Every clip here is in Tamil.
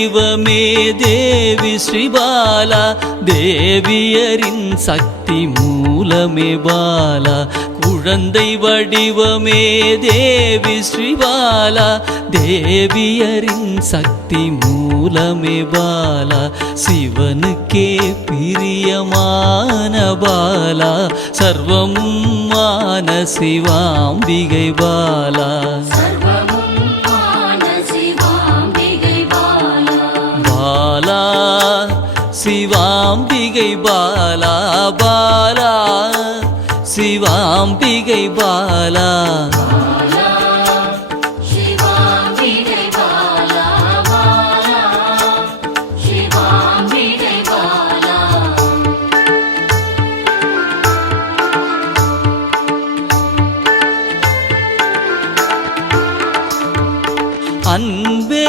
வடிவமே தேவி ஸ்ரீபாலா, தேவியரின் சக்தி மூலமே பாலா. குழந்தை வடிவமே தேவி ஸ்ரீபாலா, தேவியரின் சக்தி மூலமே பாலா. சிவனுக்கே பிரியமான பாலா, சர்வமும் மான சிவாம்பிகை பாலா. பாலா சிவாம்பிகை பாலா, பாலா சிவாம்பிகை பாலா. அன்பே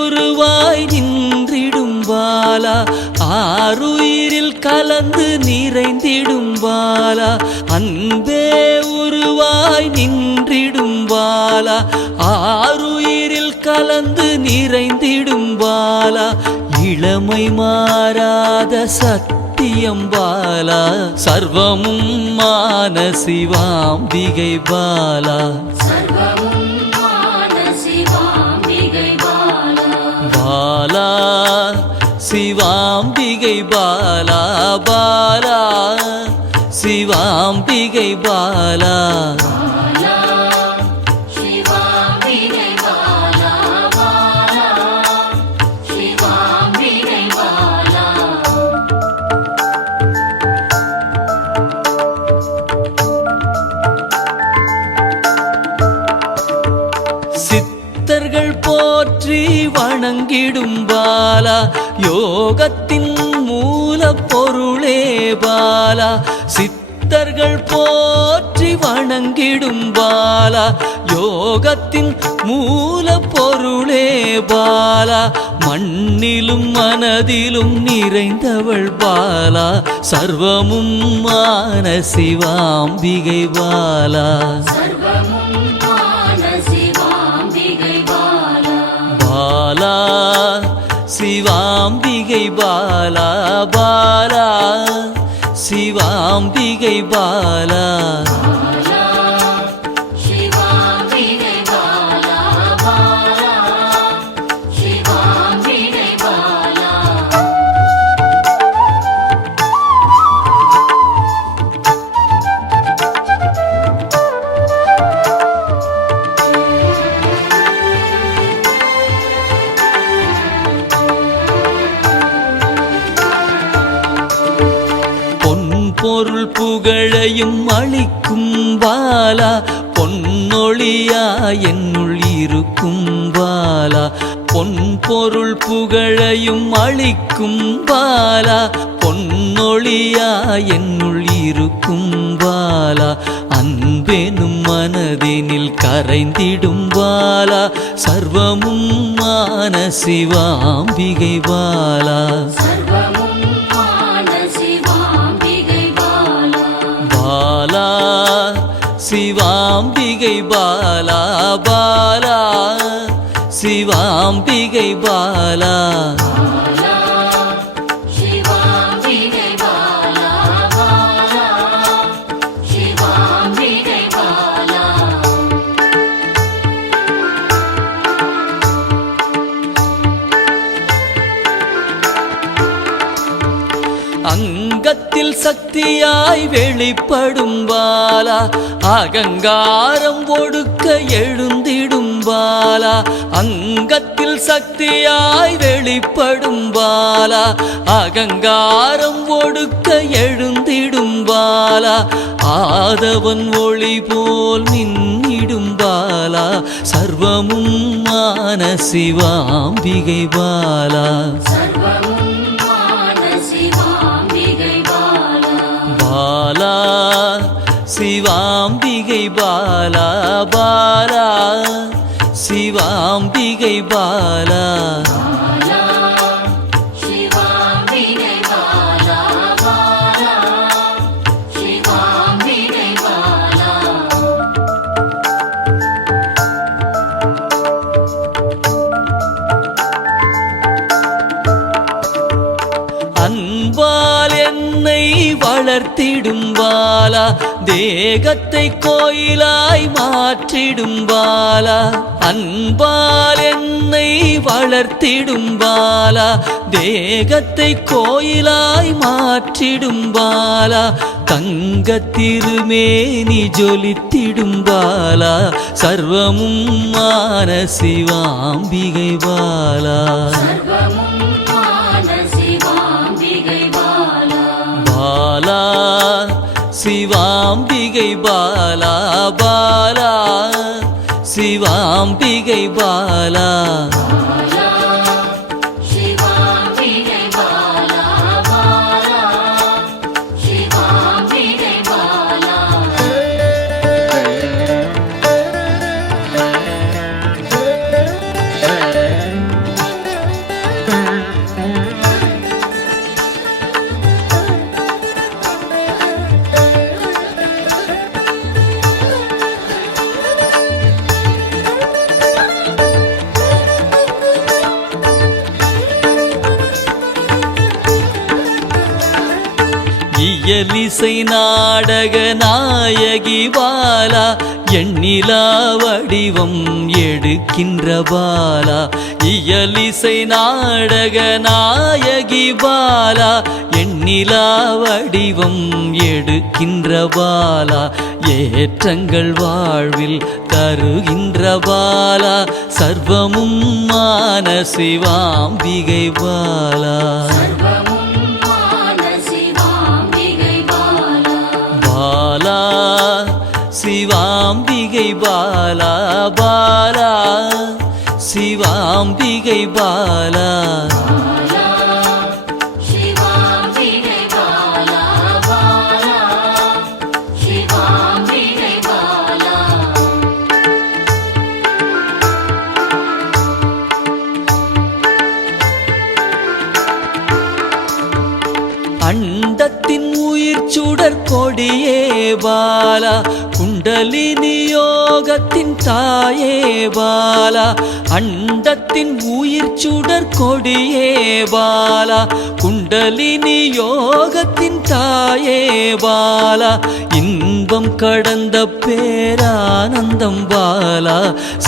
உருவாய் நின்றிடும் பாலா, ஆருயிரில் கலந்து நிறைந்திடும் பாலா. அன்பே உருவாய் நின்றிடும் பாலா, ஆருயிரில் கலந்து நிறைந்திடும் பாலா. இளமை மாறாத சத்தியம் பாலா, சர்வமும் மான சிவாம்பிகை பாலா. பாலா சிவாம்பிகை பாலா, பாலா சிவாம்பிகை பாலா. சித்தர்கள் போற்றி வணங்கிடும் பாலா, யோகத்தின் மூல பொருளே பாலா. சித்தர்கள் போற்றி வணங்கிடும் பாலா, யோகத்தின் மூல பொருளே பாலா. மண்ணிலும் மனதிலும் நிறைந்தவள் பாலா, சர்வமும் மான சிவாம்பிகை பாலா. பாலா சிவாம்பிகை பாலா, பாலா சிவாம்பிகை பாலா. பொருள் புகழையும் அளிக்கும் பாலா, பொன்னொழியா என்னுள் இருக்கும் பாலா. பொன் பொருள் புகழையும் அளிக்கும் பாலா, பொன்னொழியா என்னுள் இருக்கும் பாலா. அன்பெனும் மனதினில் கரைந்திடும் பாலா, சர்வமும் மான சிவாம்பிகை பாலா. பாலா சிவாம்பிகை பாலா, பாலா சிவாம்பிகை பாலா. அங்கத்தில் சக்தியாய் வெளிப்படும் பாலா, அகங்காரம் ஒடுக்க எழுந்திடும் பாலா. அங்கத்தில் சக்தியாய் வெளிப்படும் பாலா, அகங்காரம் ஒடுக்க எழுந்திடும் பாலா. ஆதவன் ஒளி போல் மின்னிடும் பாலா, சர்வமும் மான சிவாம்பிகை பாலா. பாலா சிவாம்பிகை பாலா, பாலா சிவாம்பிகை பாலா. வளர்த்திடும் பாலா தேகத்தை கோயிலாய் மாற்றிடும் பாலா அன்பால் என்னை வளர்த்திடும் பாலா தேகத்தை கோயிலாய் மாற்றிடும் பாலா தங்க திருமேனி ஜொலித்திடும் பாலா சர்வமும் மான சிவாம்பிகை பாலா பாலா சிவாம்பிகை பாலா பாலா சிவாம்பிகை பாலா இயலிசை நாடக நாயகி பாலா எண்ணிலா வடிவம் எடுக்கின்ற பாலா இயலிசை நாடக நாயகி பாலா எண்ணிலா வடிவம் எடுக்கின்ற பாலா ஏற்றங்கள் வாழ்வில் தருகின்ற பாலா சர்வமும் மான சிவாம்பிகை பாலா பாலா சிவாம்பிகை பாலா பாலா சிவாம்பிகை பாலா அண்டத்தின் உயிர் சுடர் கொடியே பாலா குண்டலினி யோகத்தின் தாயே பாலா அண்டத்தின் உயிர் சுடர் கொடியே பாலா குண்டலினி யோகத்தின் தாயே பாலா இன்பம் கடந்த பேரானந்தம் பாலா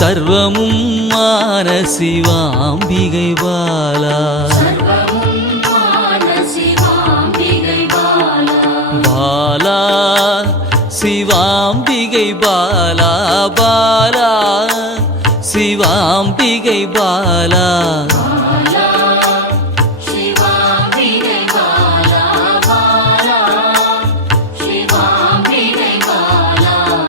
சர்வமும் மான சிவாம்பிகை பாலா பாலா சிவாம்பிகை பாலா பாலா சிவாம்பிகை பாலா